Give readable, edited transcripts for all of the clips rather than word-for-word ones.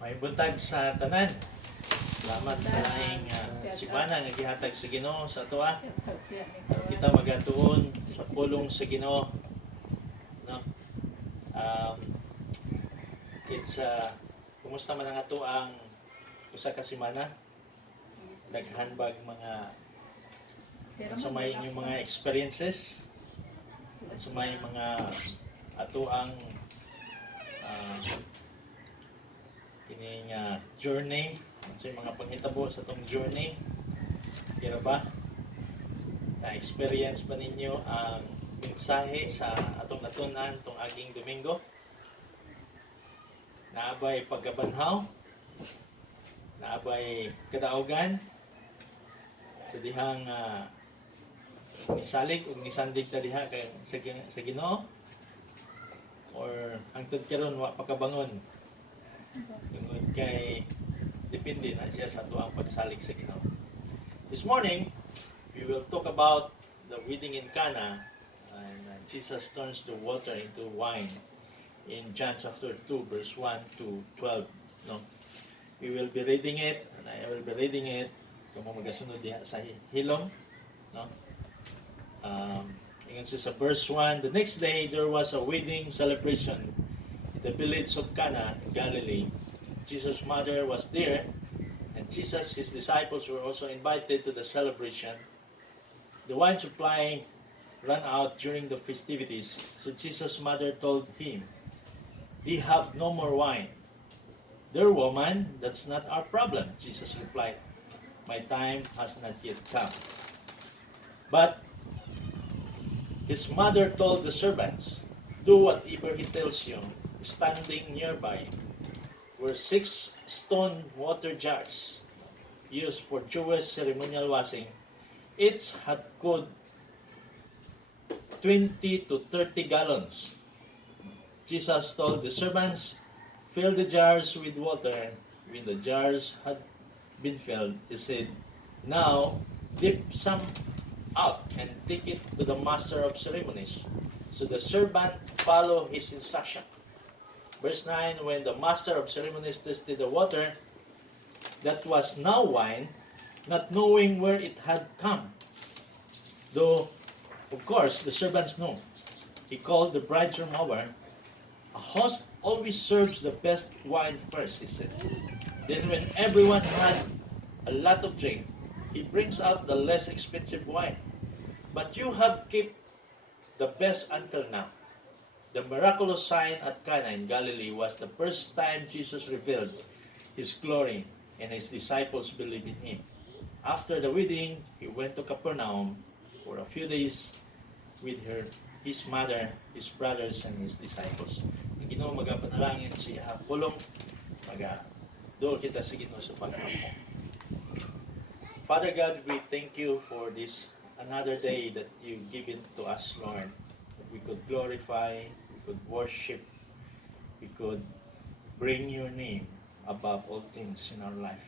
May buntag sa tanan. Salamat sa laing sibana nga gihatag sa Ginoo sa tuwa. Kita magatuon sa pulong sa Ginoo. No? Um, it's kumusta man ang ato ang usa ka semana? Naghanbag mga sumay yung mga experiences, sumay mga ato ang kining journey sa mga panghitabo sa tong journey. Kira ba? Na-experience ba ninyo ang mensahe sa atong natunan tong aging Domingo? Naabay pagkabanhaw? Naabay kadaogan? Sa dihang nisalig o nisandig ta diha kay sa Ginoo? Or hangtod karon wa pa kabangon? Tungod kay depende na siya sa tuang pagsalig sa Ginoo. This morning, we will talk about the wedding in Cana, and Jesus turns the water into wine in John chapter 2 verse 1 to 12. No? We will be reading it, and I will be reading it kung magasunod diha sa hilom. No? Ingon siya sa verse 1, the next day there was a wedding celebration in the village of Cana in Galilee. Jesus' mother was there, and Jesus, his disciples were also invited to the celebration. The wine supply ran out during the festivities, so Jesus' mother told him, "They have no more wine." "Dear woman, that's not our problem," Jesus replied. "My time has not yet come." But his mother told the servants, "Do whatever he tells you." Standing nearby were 6 stone water jars used for Jewish ceremonial washing. Each had good 20 to 30 gallons. Jesus told the servants, "Fill the jars with water." When the jars had been filled, he said, "Now dip some out and take it to the master of ceremonies." So the servant followed his instruction. Verse 9, when the master of ceremonies tasted the water that was now wine, not knowing where it had come, though of course the servants knew, he called the bridegroom over. "A host always serves the best wine first," he said. "Then when everyone had a lot of drink, he brings out the less expensive wine. But you have kept the best until now." The miraculous sign at Cana in Galilee was the first time Jesus revealed his glory, and his disciples believed in him. After the wedding, he went to Capernaum for a few days with his mother, his brothers, and his disciples. Ang Ginoo magapanalangin siya pulong doon kita sa Ginoo sa pagkampo. Father God, we thank you for this another day that you've given to us, Lord. We could glorify, we could worship, we could bring your name above all things in our life.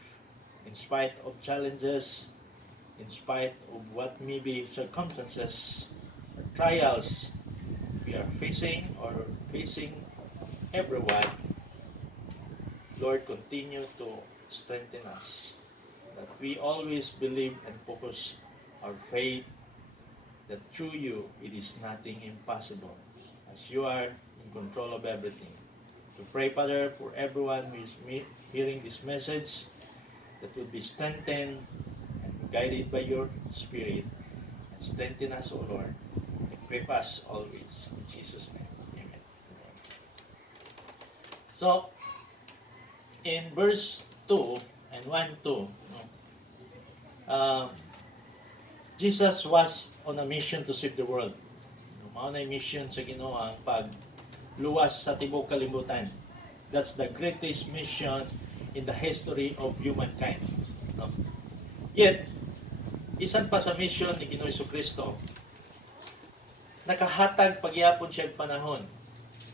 In spite of challenges, in spite of what may be circumstances, or trials we are facing or facing everyone, Lord, continue to strengthen us, that we always believe and focus our faith that through you it is nothing impossible, as you are in control of everything. To pray, Father, for everyone who is hearing this message, that will be strengthened and guided by your Spirit, and strengthen us, O Lord, and equip us always. In Jesus' name, amen. So, in verse 2 and 1-2, Jesus was on a mission to save the world. Mao na mission sa Ginoo ang pagluwas sa tibuok kalibutan. That's the greatest mission in the history of humankind. No? Yet, isan pa sa mission ni Ginoong Jesucristo, nakahatag pagyapon siya panahon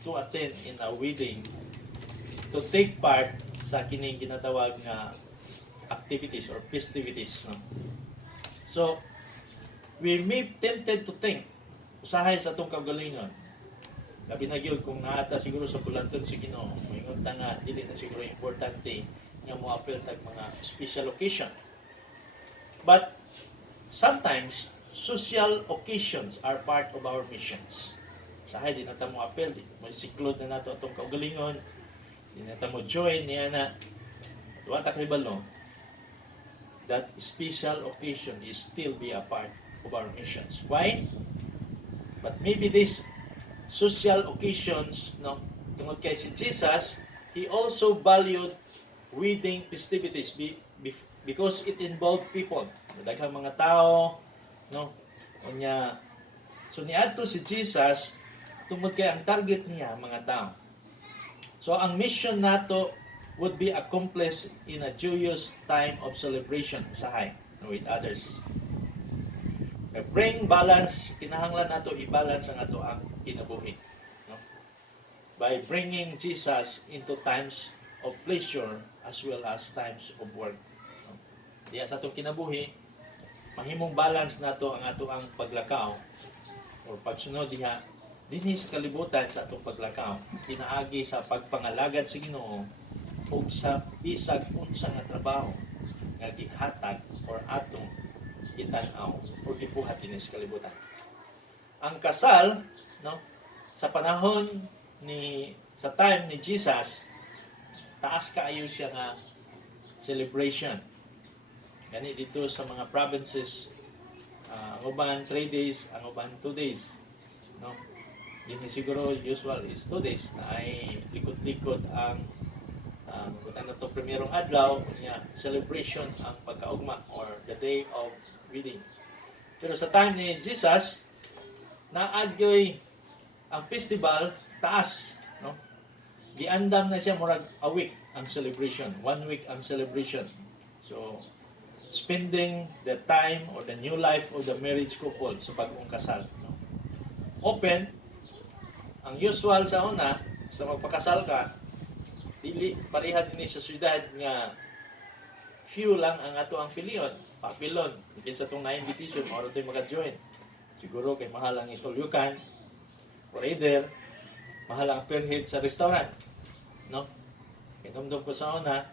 to attend in a wedding, to take part sa kining ginatawag nga activities or festivities. No? So, we may tempted to think, usahay sa itong kagalingon, Labi na gyud kung naata siguro sa bulanton si Ginoo, moingon ta nga dili na siguro importante nga moapil tag mga special occasion. But sometimes social occasions are part of our missions. Sahay di na ta mo apel, di mo siklod na nato atong kaugalingon, di na ta mo join niya na tuwa ta kay balo that special occasion is still be a part of our missions. Why? But maybe these social occasions, no, tungod kay si Jesus, he also valued wedding festivities because it involved people. Daghang mga tao, no, unya. So niadto si Jesus tungod kay ang target niya mga tao. So ang mission nato would be accomplished in a joyous time of celebration sahay with others. Bring balance, kinahanglan nato i-balance ang ato ang kinabuhi, no? By bringing Jesus into times of pleasure as well as times of work. No? Diya sa atong kinabuhi, mahimong balance nato ang ato ang paglakaw or pagsunod diha dinhi sa kalibutan sa atong paglakaw, pinaagi sa pagpangalagad sa Ginoo o sa bisag unsa nga trabaho nga gihatag or atong gitan-aw o gibuhat dinhi sa kalibutan. Ang kasal, no, sa panahon sa time ni Jesus, taas kaayo siya nga celebration. Gani dito sa mga provinces, ang uban 3 days, ang uban 2 days, no. Dinhi siguro usual is 2 days na ay likod-likod ang butan na to primerong adlaw niya celebration ang pagkaugma or the day of wedding. Pero sa time ni Jesus, naagyoy ang festival taas, no? Giandam na siya murag a week ang celebration, 1 week ang celebration. So spending the time or the new life of the marriage couple sa bagong kasal, no? Open ang usual sa una sa magpakasal ka, dili pareha dinhi sa syudad nga few lang ang ato ang pilion, papilon. Kinsa tong na-invitation or tayo maka-join. Siguro kay mahal ang itulyukan or either mahal ang per head sa restaurant, no? Kinomdom ko sa una,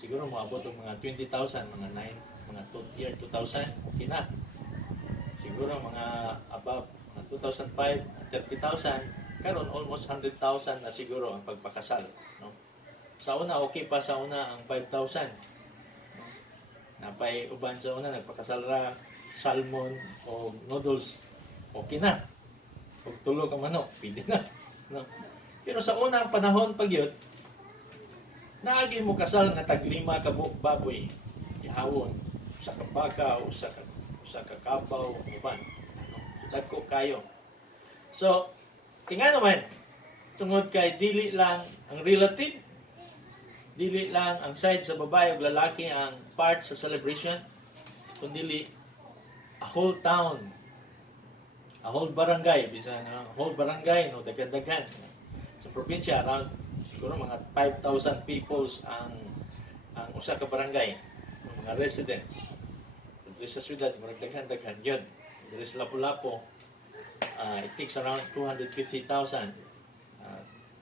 siguro maabot og mga 20,000, mga year 2000, okay na. Siguro mga above 2005, 30,000, karon almost 100,000 na siguro ang pagpakasal, no? Sa una okay pa sa una ang 5,000, no? Napay uban sa una nagpakasal ra salmon o noodles, okay na. Ug tulo ka manok, pwede na, no? Pero sa unang panahon pagyud, naagi mo kasal nga tag 5 ka baboy, ihawon sa kabaka o sa kakabaw uban, no? Dagko kayo. So tinga naman, tungod kay dili lang ang relative, dili lang ang side sa babae o lalaki ang part sa celebration, kundi a whole town, a whole barangay, bisan whole barangay, no, daghan-daghan. Sa probinsya, around siguro mga 5,000 peoples ang usa ka barangay, mga residents. Dito sa syudad, marag daghan-daghan yun. Dito sa Lapu-Lapu, it takes around 250,000.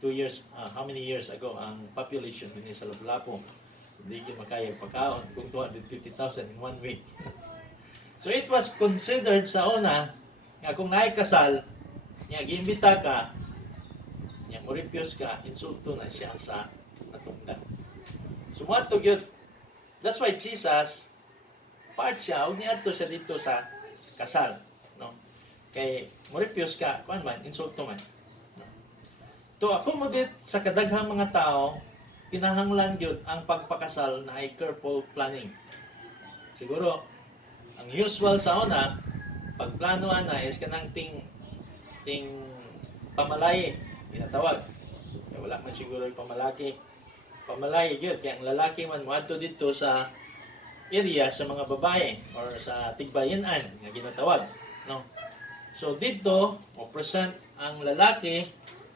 2 years, how many years ago, ang population din sa Lapu-Lapu, hindi ko makaya pagkaon kung 250,000 in 1 week. So it was considered sa una, nga kung naikasal, nga giimbita ka, nga moripyos ka, insulto na siya sa natungdan. So what to get? That's why Jesus, part siya, huwag niya ito siya dito sa kasal, no? Kay moripyos ka, kuan man, insulto man. No? To accommodate sa kadaghang mga tao, kinahanglan gyud ang pagpakasal na ay careful planning. Siguro, ang usual sa una, pagplanuhan na is kanang ting pamalay, tinatawag. Kaya wala man siguro yung pamalay gyud, kaya ang lalaki man moadto dito sa area sa mga babae or sa tigbayanan nga ginatawag, no? So dito, o present ang lalaki,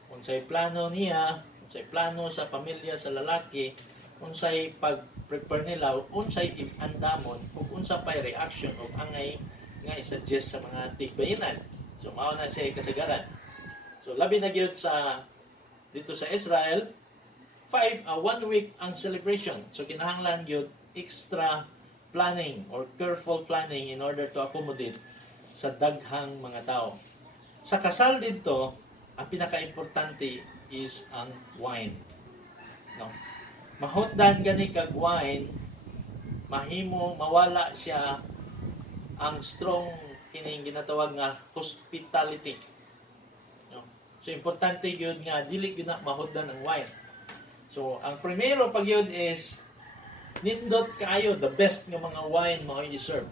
unsay plano niya, unsay plano sa pamilya sa lalaki, unsay pag-prepare nila, unsay andamon, ug unsa pay reaction o angay nga i-suggest sa mga tigbayanan. So mao na siya kasagaran. So labi na gyud sa dito sa Israel, 1 week ang celebration. So kinahanglan gyud extra planning or careful planning in order to accommodate sa daghang mga tao. Sa kasal dito, ang pinaka-importante is ang wine. No? Mahutdan gani kag wine, mahimo mawala siya ang strong kining ginatawag nga hospitality. No? So importante gyud nga dili gyud na mahutdan ang wine. So ang primero pag yun is nindot kaayo the best nga mga wine mo i-serve.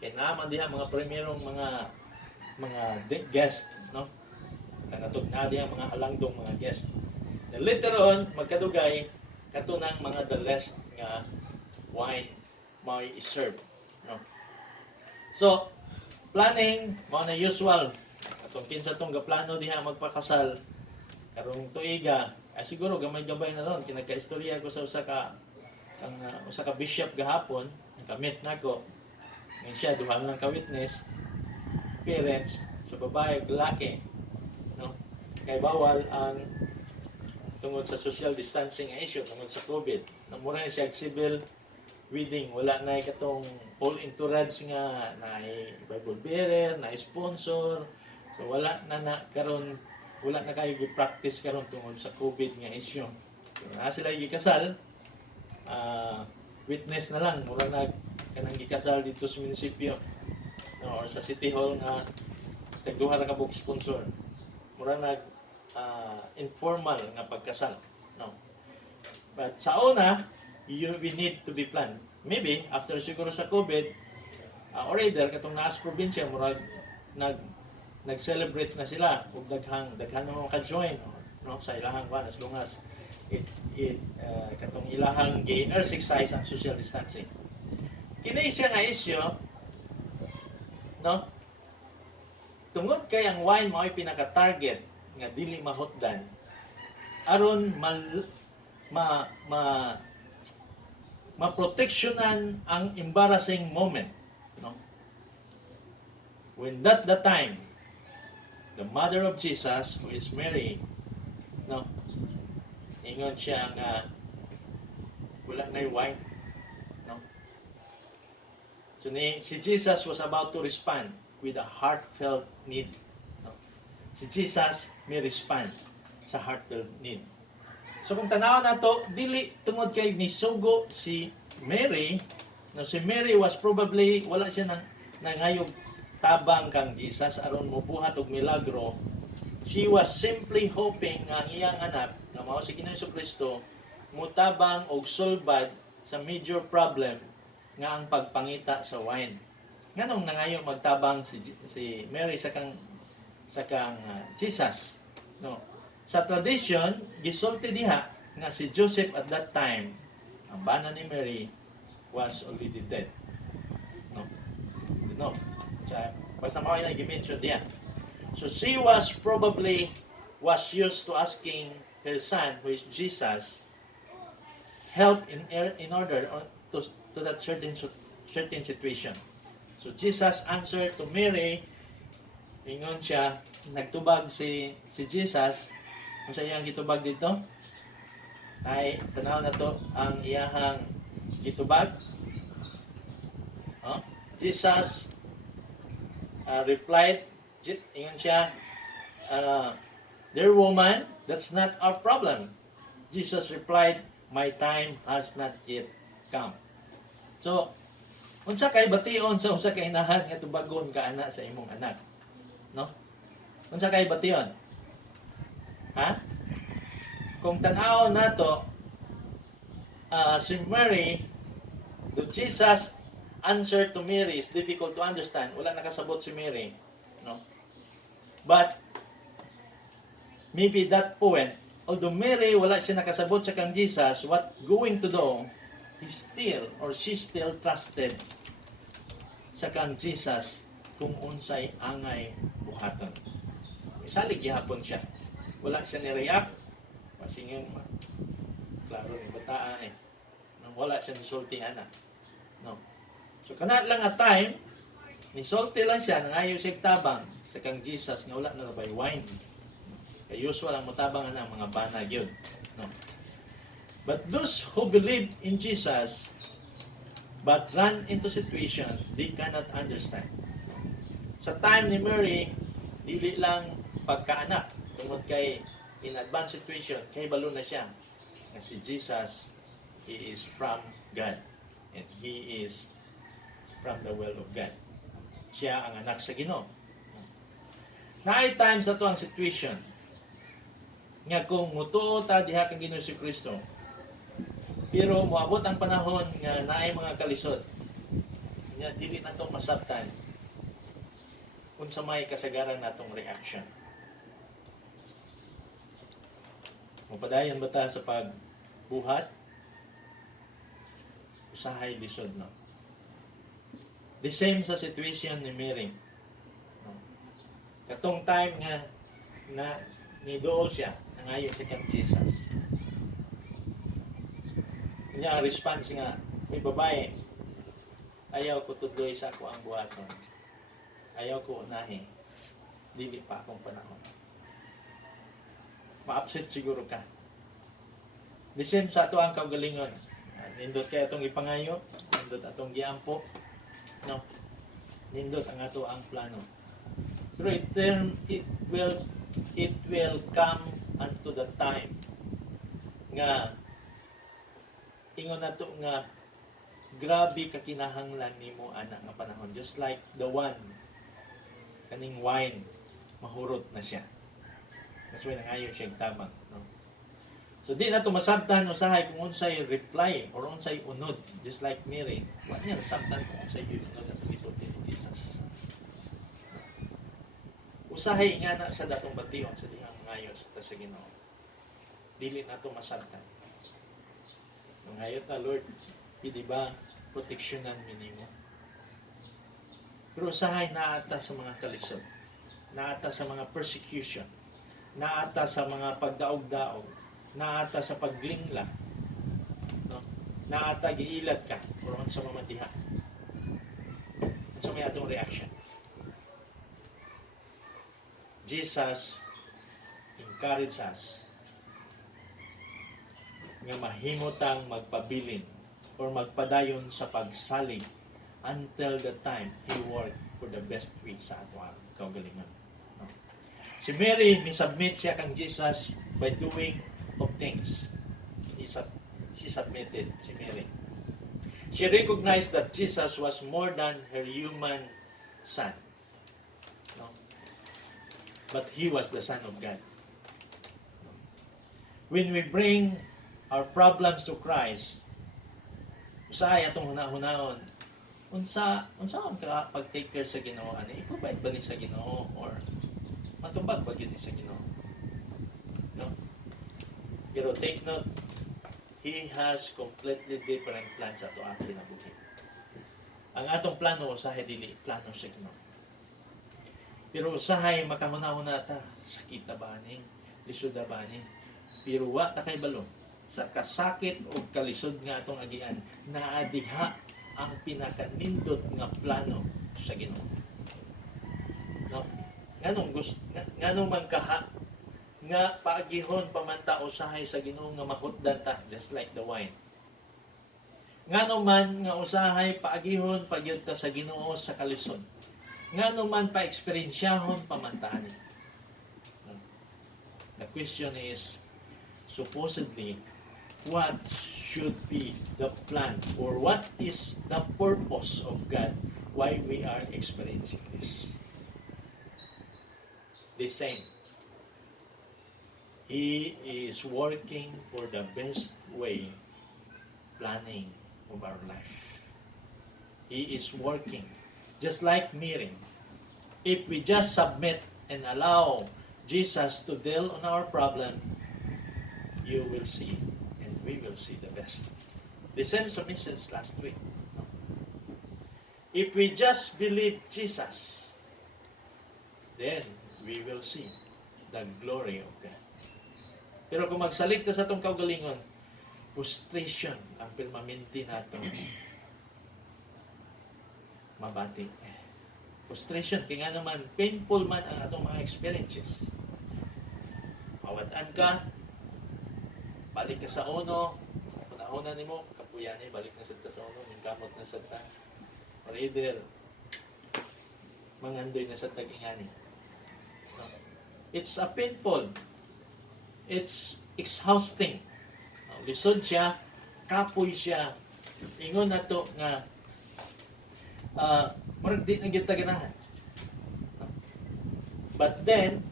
Kay naman diha mga primerong mga guest, no? Kanatog na diha mga halangdong mga guest. Then later on magkadugay katunang mga the less nga wine mo i-serve, no? So planning mo na usual atong kinsa tong gaplano diha magpakasal karong tuiga ay siguro gamay-gabay na ron kinagka-istorya ko sa usa ka bishop gahapon nakamit nako ngayon siya duha lang ka witness parents so babae ug lalaki, no, kay bawal ang tungod sa social distancing issue tungod sa COVID namura na siya civil wedding wala na katong all entourage nga na Bible bearer na sponsor so wala na karon wala na kayo gi-practice karon tungod sa COVID nga issue. So, na sila gikasal, witness na lang, mura na kanang gikasal dito sa munisipyo no, or sa City Hall nga tagduha ra ka book sponsor. Mura na informal nga pagkasal. No? But sa una, we need to be planned. Maybe, after siguro sa COVID, or either, katong naas probinsya, mura nag-celebrate na sila ug daghan mo ka-join no sa ilahang kwan as long as katong ilahang gi-exercise ang social distancing. Kini siya nga issue no tungod kay ang wine mao ay pinaka-target nga dili mahutdan aron ma-protectionan ang embarrassing moment, no? When the time the mother of Jesus, who is Mary, no, ingon siya nga wala na wine, no. So si Jesus was about to respond with a heartfelt need, no. Si Jesus may respond sa heartfelt need. So kung tanaw nato dili tungod kay nisugo si Mary, no, si Mary was probably wala siya nangayog tabang kang Jesus aron mobuhat og milagro. She was simply hoping nga ang iyang anak nga mao si Ginoong Jesucristo mutabang og sulbad sa major problem nga ang pagpangita sa wine. Nganong nangayo magtabang si Mary sa kang Jesus, no. Sa tradition gisulti diha nga si Joseph at that time ang bana ni Mary was already dead, no. Basta mawala na i-mention diyan. So she was used to asking her son, who is Jesus, help in order to that certain situation. So Jesus answered to Mary, ingon siya, nagtubag si Jesus, kung sa iyang gitubag dito, ay tanaw na to ang iyahang gitubag. Jesus replied, ingon siya, dear woman, that's not our problem. Jesus replied, my time has not yet come. So, unsa kay bation sa unsa kay inahan nga tubagon ka ana sa imong anak, no? Unsa kay bation? Ha? Kung tan-aw nato si Mary, do Jesus answer to Mary is difficult to understand. Wala nakasabot si Mary, no? But maybe that point, although Mary wala siya nakasabot sa kang Jesus, what going to do, she still trusted sa kang Jesus kung unsay angay buhaton. Isalig gihapon siya. Wala siya ni-react. Pasingin, klaro ni bataan wala siya nisulti anak, no. So kana lang at time nisulti lang siya nangayo siya tabang sa kang Jesus nga wala na rabay wine. Kay usual ang mutabang ang mga banag yun. No? But those who believe in Jesus but run into situation they cannot understand. Sa time ni Mary, dili lang pagkaanak tungod kay in advanced situation, kay balo na siya na si Jesus, He is from God and He is from the will of God. Siya ang anak sa Ginoo. Naay times ato ang situation nga kung mutuo ta diha kang Ginoo si Kristo, pero moabot ang panahon nga naay mga kalisod nga dili nato masabtan unsa may kasagaran natong reaction. Mapadayon ba ta sa pagbuhat? Usahay lisod, no? The same sa situation ni Mary. No? Katong time nga na nidool siya, nangayon siya kang Jesus. Niya ang response nga, may babae, ayaw ko tuloy sa ako ang buhaton. Ayaw ko unahin. Dili pa akong panahon. Ma-upset siguro ka. The same sa ato ang kaugalingon. Nindot kaya itong ipangayo, nindot atong giampo, no? Nindot ang ato ang plano. Pero it will come unto the time nga ingon nato nga grabe ka kinahanglan nimo ana nga panahon, just like the one kaning wine mahurot na siya. That's why nangayo siya tabang, no? So di na to masabtan usahay kung unsay reply or unsay unod, just like Mary. Wa niya masabtan kung unsay unod sa gisulti ni Jesus. Usahay nga na sa datong bation sa dihang ngayon sa Ginoo. Dili na to masabtan. Ngayon na Lord, di ba proteksyonan minimo? Pero usahay naata sa mga kalisod, naata sa mga persecution, naata sa mga pagdaog-daog, naata sa paglingla, no? Naata giilat ka or sa mamadiha. Sa may atong reaction. Jesus encourage us nga mahimutang magpabilin or magpadayon sa pagsalig until the time He work for the best way sa ato ang kaugalingon. No? Si Mary, misubmit siya kang Jesus by doing of things. She submitted, si Mary. She recognized that Jesus was more than her human son. No? But He was the Son of God. When we bring our problems to Christ, usahay atong hunahunahon, unsaon ka pag-take care sa Ginoo, ani i-provide ba ni sa Ginoo or matubag ba gyud ni sa Ginoo? No? Pero take note, He has completely different plans ato ang kinabuhi. Ang atong plano usahay dili plano sa Ginoo. Pero usahay makahunahuna ta, sakit ta ba ni, lisod ba ni? Pero wa ta kay balo sa kasakit o kalisod nga atong agian, naadiha ang pinakanindot nga plano sa Ginoo. No? Nganong man kaha nga paagihon pamanta usahay sa Ginoo nga mahutdan ta, just like the wine. Ngano man nga usahay paagihon pagyud ta sa Ginoo sa kalisod. Ngano man pa-eksperensyahon pamantaan. The question is, supposedly, what should be the plan or what is the purpose of God why we are experiencing this? The same. He is working for the best way planning of our life. He is working just like Mary. If we just submit and allow Jesus to deal on our problem, you will see and we will see the best. The same sa message last week. If we just believe Jesus, then we will see the glory of God. Pero kung magsalig ta sa itong kaugalingon, frustration ang permanente nato mabati. Frustration, kaya nga naman, painful man ang atong mga experiences. Mawad-an ka, balik ka sa uno, panahon ni mo, kapuyan balik na sa uno, yung kamot na sa ta. Or either, mangandoy na sa tag-ingani. No? It's a painful. It's exhausting. No? Lisod siya, kapoy siya. Ingon na to nga, marag di na gitaganahan. No? But then,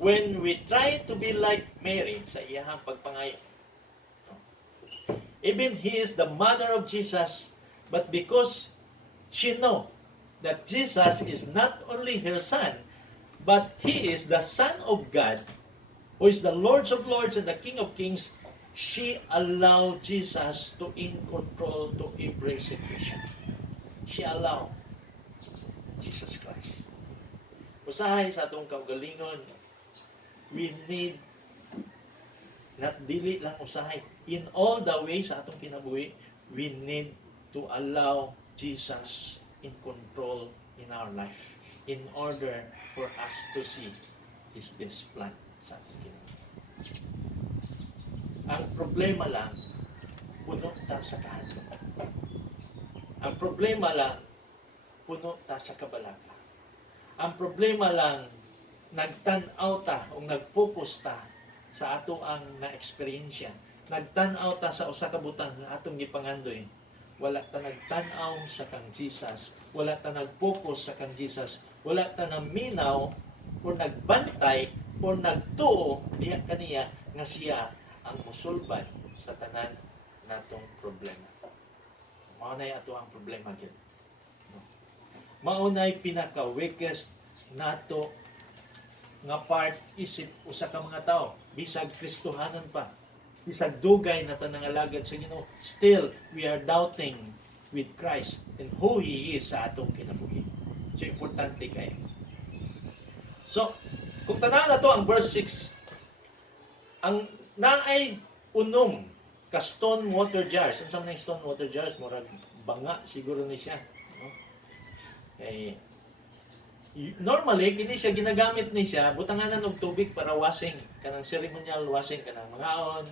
when we try to be like Mary sa iyahang pagpangayo, no? Even he is the mother of Jesus, but because she know that Jesus is not only her son, but he is the Son of God, who is the Lord of Lords and the King of Kings, she allowed Jesus to in control to every situation. She allowed Jesus Christ. Usahay sa atong kaugalingon, we need not dili lang usahay. In all the ways sa atong kinabuhi, we need to allow Jesus in control in our life in order for us to see His best plan sa ating kinabuhi. Ang problema lang, puno ta sa kahadlok. Ang problema lang, puno ta sa kabalaka. Ang problema lang, nagtan-aw ta o nag-focus ta sa ato ang na-experiensya. Nagtan-aw ta sa usa ka butang nga atong gipangandoy. Wala ta nagtan-aw sa kang Jesus. Wala ta nag-focus sa kang Jesus. Wala ta naminaw o nagbantay o nagtuo diha kaniya nga siya ang musulbad sa tanan natong problema. Maunay ato ang problema gyud. Maunay pinaka-weakest nato nga part isip usa ka mga tao bisag Kristohanon pa, bisag dugay na tanang alagad sa Ginoo, still we are doubting with Christ and who He is sa atong kinabuhi. So importante kay. So kung tanaw na to ang verse 6, ang naay unom ka stone water jars. Unsa man stone water jars? Murag banga siguro ni siya, no? Kay normally kini siya ginagamit ni siya butanganan og tubig para washing, kanang ceremonial washing, kanang mangaon,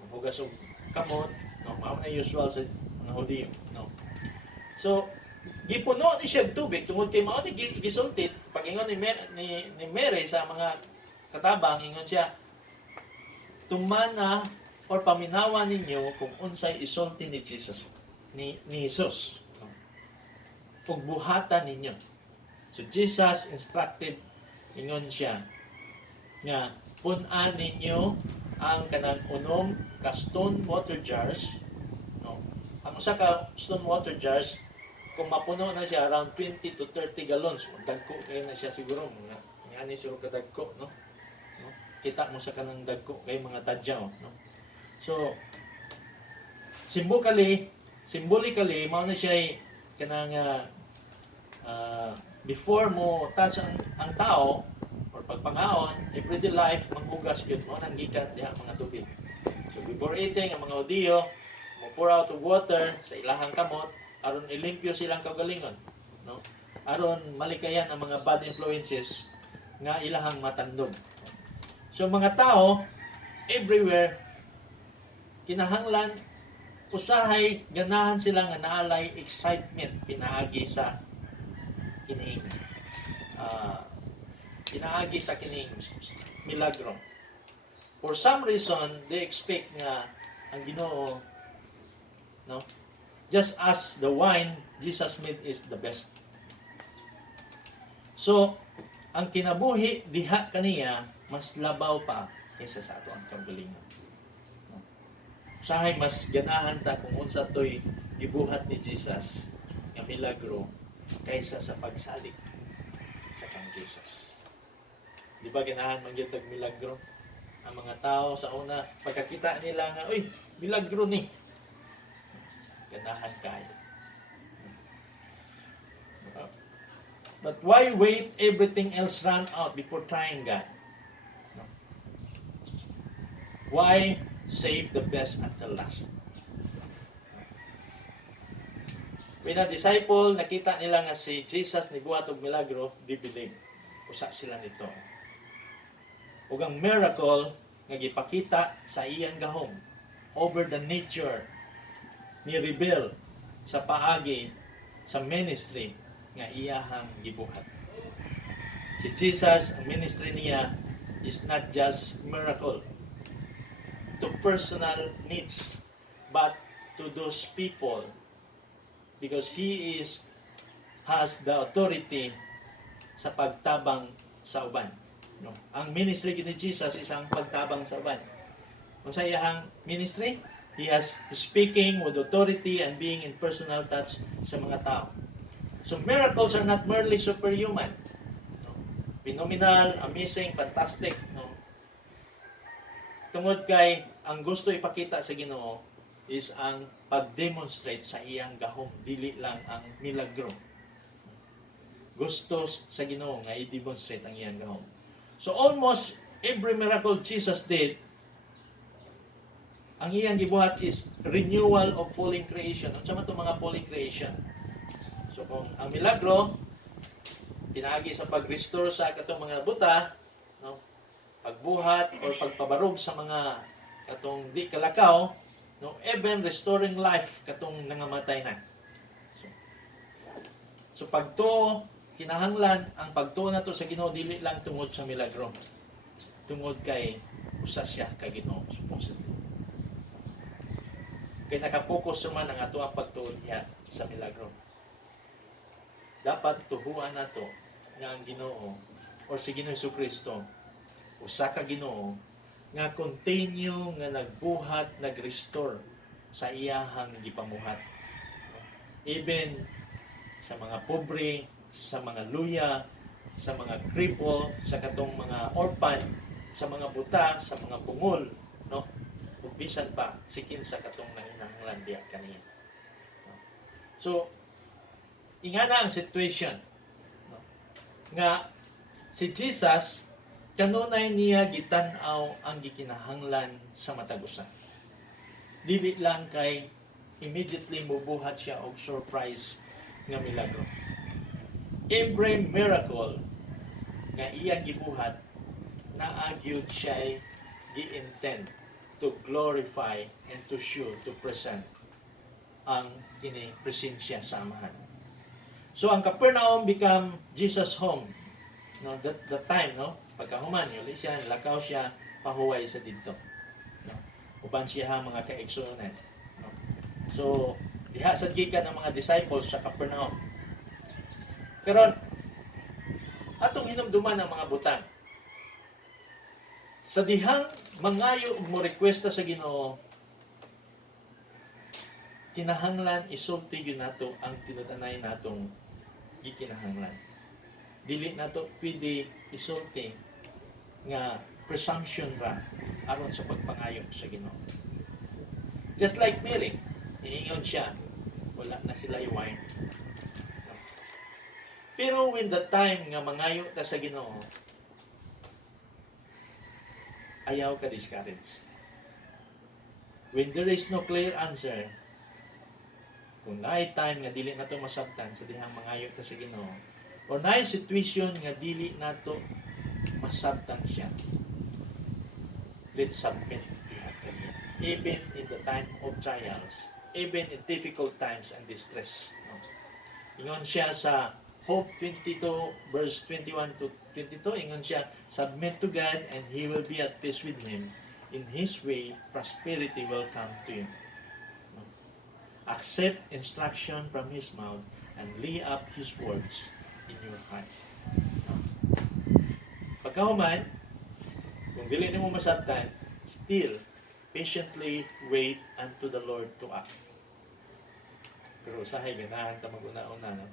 maghugas og kamot, no, mao na usual sa mga Hudiyo, no. So gipuno ni siya og tubig tungod kay mao ni gisultit pag-ingon ni Mary sa mga katabang, ingon siya, tumana or paminawa ninyo kung unsay isulti ni Jesus, ni Jesus, no? Ug buhatan ninyo. So Jesus instructed, ingon siya nga pun-an ninyo ang kanang unom ka stone water jars, no. Ang usa ka stone water jars kung mapuno na siya around 20 to 30 gallons, dagko kay na siya siguro mga ani siguro ka dagko, no. No? Kita mo sa kanang dagko kay mga tadyaw, no. So symbolically mao na siya kanang before mo touch ang tao or pagpangaon, everyday life, manghugas yun mo, nanggikat diha mga tubig. So before eating, ang mga Hudiyo, mo pour out of water sa ilahang kamot, aron ilimpyo silang kaugalingon. No? Aron malikayan ang mga bad influences nga ilahang matandog. So mga tao, everywhere, kinahanglan, usahay, ganahan sila nga naalay excitement, pinaagi sa kining pinaagi sa kining milagro. For some reason, they expect nga ang Ginoo, no, just as the wine Jesus made is the best. So ang kinabuhi diha kaniya mas labaw pa kaysa sa ato ang kaugalingon. No? Usahay mas ganahan ta kung unsa toy gibuhat ni Jesus nga milagro kaysa sa pagsalig sa kang Jesus. Di ba ganahan man gyud tag milagro? Ang mga tao sa una pagkakita nila nga, uy, milagro ni. Ganahan kayo. But why wait everything else run out before trying God? No? Why save the best until last? When a disciple, nakita nila nga si Jesus ni buhat og milagro, di believe. Usa sila nito. ug ang miracle nga gipakita sa iyang gahom over the nature ni rebel sa paagi sa ministry nga iyahang gibuhat. Si Jesus, ang ministry niya is not just miracle to personal needs, but to those people, because He has the authority sa pagtabang sa uban. No? Ang ministry ni Jesus is ang pagtabang sa uban. Kung sa iyang ministry, He has speaking with authority and being in personal touch sa mga tao. So miracles are not merely superhuman. No? Phenomenal, amazing, fantastic. No? Tungod kay ang gusto ipakita sa Ginoo is ang pag-demonstrate sa iyang gahom, dili lang ang milagro. Gusto sa Ginoo nga i-demonstrate ang iyang gahom. So almost every miracle Jesus did, ang iyang gibuhat is renewal of fallen creation. Ano sa mga fallen creation? So kung ang milagro pinaagi sa pag-restore sa katong mga buta, no, pagbuhat or pagpabarog sa mga katong di kalakaw, no, even restoring life katong nangamatay na. So pagtuo, kinahanglan ang pagtuo nato sa Ginoo dili lang tungod sa milagro. Tungod kay usa siya ka Ginoo supposedly. Kay nakapokus man ang ato ang pagtuo niya sa milagro. Dapat tuhuan nato nga ang Ginoo or si Ginoo Jesucristo usa ka Ginoo nga continue nga nagbuhat, nag-restore sa iyahang gipamuhat. Even sa mga pobre, sa mga luya, sa mga cripple, sa katong mga orphan, sa mga buta, sa mga bungol, no? Ug bisan pa sikin sa katong nanginahanglan diha kaniya. No? So ingana ang situation, no? Nga si Jesus kanunay niya gitan-aw ang gikinahanglan sa matag usa. Dili lang kay immediately mubuhat siya og surprise nga milagro. Every miracle nga iyang gibuhat naagyud siya gi-intend to glorify and to show, to present ang kini presensya sa Amahan. So ang Capernaum become Jesus' home. No, that time, no? Pagkahuman, yun siya, lakaw siya, pahuway sa dito. No? Uban siya mga kaigsunan. No? So, diha sa gikan ng mga disciples sa Capernaum. Karon, atong hinumduman ang mga butang. Sa dihang mangayo ug mo requesta sa Ginoo, kinahanglan isulti gyud nato ang tinutanay natong gikinahanglan. Dili nato pwede isulti nga presumption ra aron sa pagpangayo sa Ginoo. Just like Mary, iingon siya, wala na sila wine. Pero when the time nga mangayo ta sa Ginoo, ayaw ka discourage. When there is no clear answer, kung naay time nga dili nato masabtan sa dihang mangayo ta sa Ginoo, o naay situation nga dili nato masabtan siya, let's submit diha kaniya. Even in the time of trials, even in difficult times and distress. No? Ingon siya sa Hope 22 verse 21 to 22, ingon siya, submit to God and He will be at peace with Him. In His way, prosperity will come to you. No? Accept instruction from His mouth and lay up His words in your heart. No? Pagkahuman, kung dili nimo masabtan, still patiently wait unto the Lord to act. Pero usahay ganahan ta mag-una-una, no?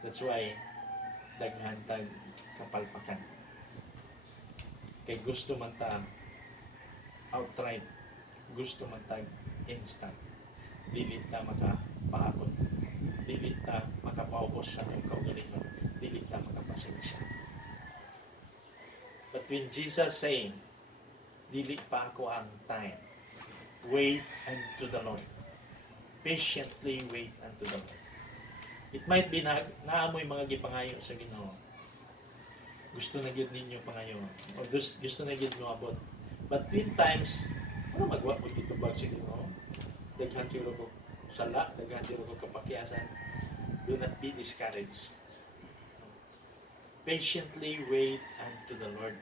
That's why daghan tag kapalpakan. Kay gusto man ta outright, gusto man tag instant. Dili ta makapaabot, dili ta makapaubos sa atong kaugalingon, dili ta makapasensya. But when Jesus saying, dili pa ako ang time, wait unto the Lord. Patiently wait unto the Lord. It might be na naamoy mga gipangayo sa Ginoo. gusto na gyud ninyo pangayo o gusto na gyud mo abot. But 10 times ano magwa magitubag sa Ginoo. Daghan siguro ko sala, daghan siguro ko kapakyasan. Do not be discouraged. Patiently wait unto the Lord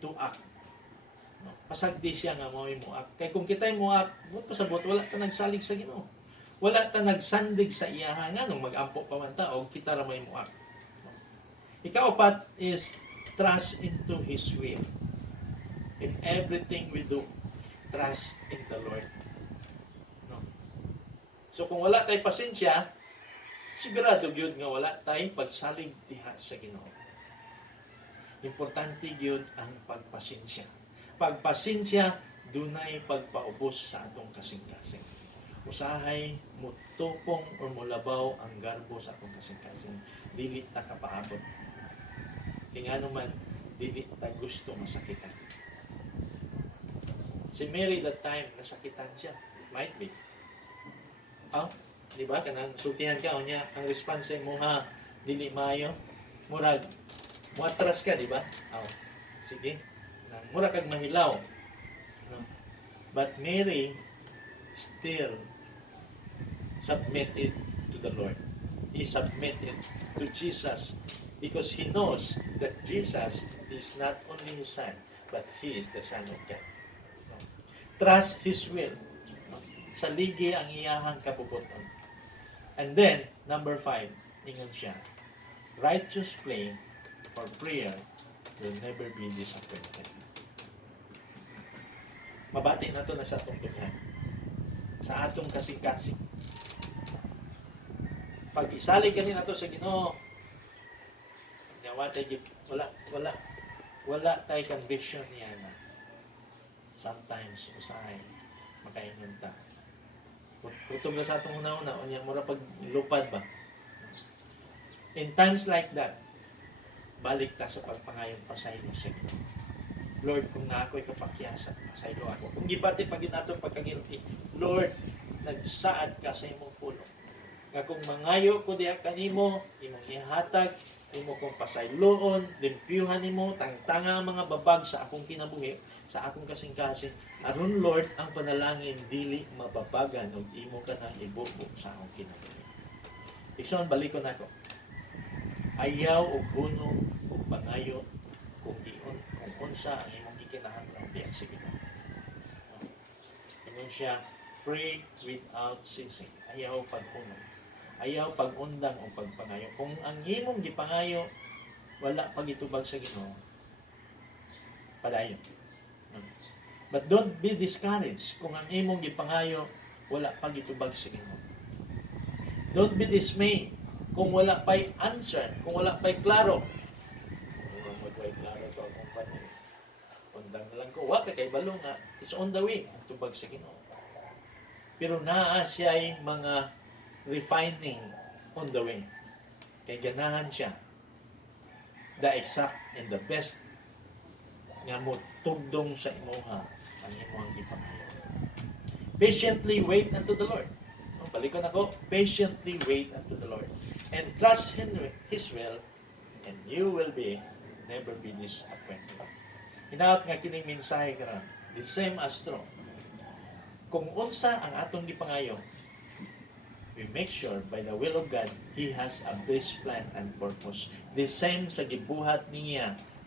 to act. No? Pasagdi siya nga mo act. Kay kung kita'y mo act, mo pasabot wala ta nagsalig sa Ginoo. Wala ta nagsandig sa iyaha nga nung mag-ampo pa man ta o kita ra may mo act. Ikaapat is trust into His will. In everything we do, trust in the Lord. No? So kung wala tay pasensya, sigurado gyud nga wala tay pagsalig diha sa Ginoo. Importante gyud ang pagpasensya. Pagpasensya dunay pagpaubos sa atong kasing-kasing. Usahay mutupong o mulabaw ang garbo sa atong kasing-kasing. Dili ta kapaabot. Kaya naman, dili ta gusto masakitan. Si Mary that time, nasakitan siya. Might be. Di ba? Kanang sultihan ka, o niya, ang response mo ha, dili maayo. Murag, muatras ka, di ba? Sige. Murag kag mahilaw. No? But Mary still submitted to the Lord. He submitted to Jesus because he knows that Jesus is not only his son, but he is the Son of God. No? Trust his will. No? Saligi ang iyahang kabubuton. And then, number 5, ingon siya, righteous play or prayer will never be disappointed. Mabati na to na sa atong dughan. Sa atong kasing-kasing. Pag isalig ganin nato sa Ginoo, wala tay conviction niya na sometimes usahay makaingon ta. Kutog na sa atong una-una, o niya mura pag lupad ba? In times like that, balik ta sa pagpangayong pasaylo sa Ginoo. Lord, kung na ako'y kapakyasan, pasaylo ako. Kung gipati pag inato pagkagilti, Lord, nagsaad ka sa imong pulong. Nga kung mangayo ko diha kanimo, imong ihatag, imo kong pasayloon, limpyuhan nimo, tangtanga ang mga babag sa akong kinabuhi, sa akong kasing-kasing. Aron Lord, ang panalangin dili mababagan ug imo ka nang ibubog sa akong kinabuhi. Ikson, balikon ako. Ayaw o hunong o pangayo kung unsa ang imong gikinahanglan diha sa Ginoo. Ingon siya, pray without ceasing. Ayaw paghunong. Ayaw pag-undang o pagpangayo. Kung ang imong gipangayo wala pagitubag sa Ginoo, padayon. But don't be discouraged kung ang imong gipangayo wala pagitubag sa Ginoo. Don't be dismayed kung wala pa'y answer, kung wala pa'y klaro. Magway klaro to akong panay. Undang na lang ko, wala kay balong nga, it's on the way, ang tubag sa Ginoo. Pero naa siya'y mga refining on the way. Kay ganahan siya the exact and the best nga mo tugdong sa imuha ang imong gipangayo. Patiently wait unto the Lord. Balikon ako, patiently wait unto the Lord and trust in His will, and you will never be disappointed. Hinaot nga kining mensahe karon, the same as true. Kung unsa ang atong gipangayo, we make sure by the will of God, He has a best plan and purpose. The same sa gibuhat niya